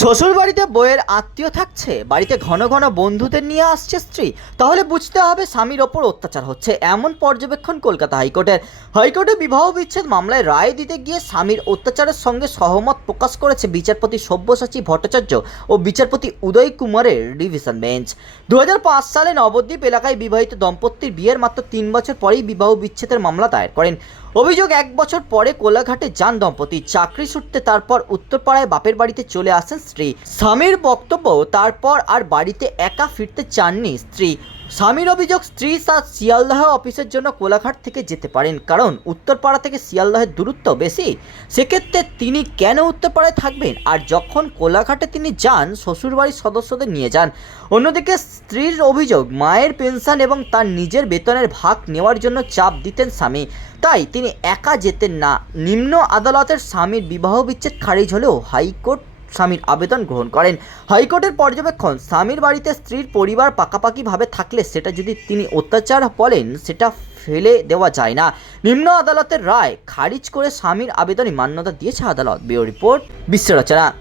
শ্বশুর বাড়িতে বইয়ের আত্মীয় থাকছে, বাড়িতে ঘন ঘন বন্ধুদের নিয়ে আসছে স্ত্রী। তাহলে বুঝতে হবে স্বামীর ওপর অত্যাচার হচ্ছে, এমন পর্যবেক্ষণ কলকাতা হাইকোর্টের। হাইকোর্টে বিবাহ বিচ্ছেদ মামলায় রায় দিতে গিয়ে স্বামীর অত্যাচারের সঙ্গে সহমত প্রকাশ করেছে বিচারপতি সব্যসাচী ভট্টাচার্য ও বিচারপতি উদয় কুমারের ডিভিশন বেঞ্চ। দু হাজার পাঁচ সালে নবদ্বীপ এলাকায় বিবাহিত দম্পতির বিয়ের মাত্র তিন বছর পরেই বিবাহ বিচ্ছেদের মামলা দায়ের করেন। অভিযোগ এক বছর পরে কোলাঘাটে যান দম্পতি। চাকরি সূত্রে তারপর উত্তরপাড়ায় বাপের বাড়িতে চলে আসেন স্ত্রী। স্বামীর বক্তব্য, তারপর আর বাড়িতে একা ফিরতে চাননি স্ত্রী। স্বামীর অভিযোগ, স্ত্রী তার শিয়ালদহ অফিসের জন্য কোলাঘাট থেকে যেতে পারেন। কারণ উত্তরপাড়া থেকে শিয়ালদহের দূরত্ব বেশি। সেক্ষেত্রে তিনি কেন উত্তরপাড়ায় থাকবেন? আর যখন কোলাঘাটে তিনি যান, শ্বশুরবাড়ির সদস্যদের নিয়ে যান। অন্যদিকে স্ত্রীর অভিযোগ, মায়ের পেনশন এবং তার নিজের বেতনের ভাগ নেওয়ার জন্য চাপ দিতেন স্বামী। তাই তিনি একা যেতেন না। নিম্ন আদালতের স্বামীর বিবাহ বিচ্ছেদ খারিজ হলেও হাইকোর্ট স্বামীর আবেদন গ্রহণ করেন। হাইকোর্টের পর্যবেক্ষণ, স্বামীর বাড়িতে স্ত্রীর পরিবার পাকাপাকিভাবে থাকলে সেটা যদি তিনি অত্যাচার বলেন, সেটা ফেলে দেওয়া যায় না। নিম্ন আদালতের রায় খারিজ করে স্বামীর আবেদনে মান্যতা দিয়েছে আদালত। ব্যুরো রিপোর্ট, বিশ্ব রচনা।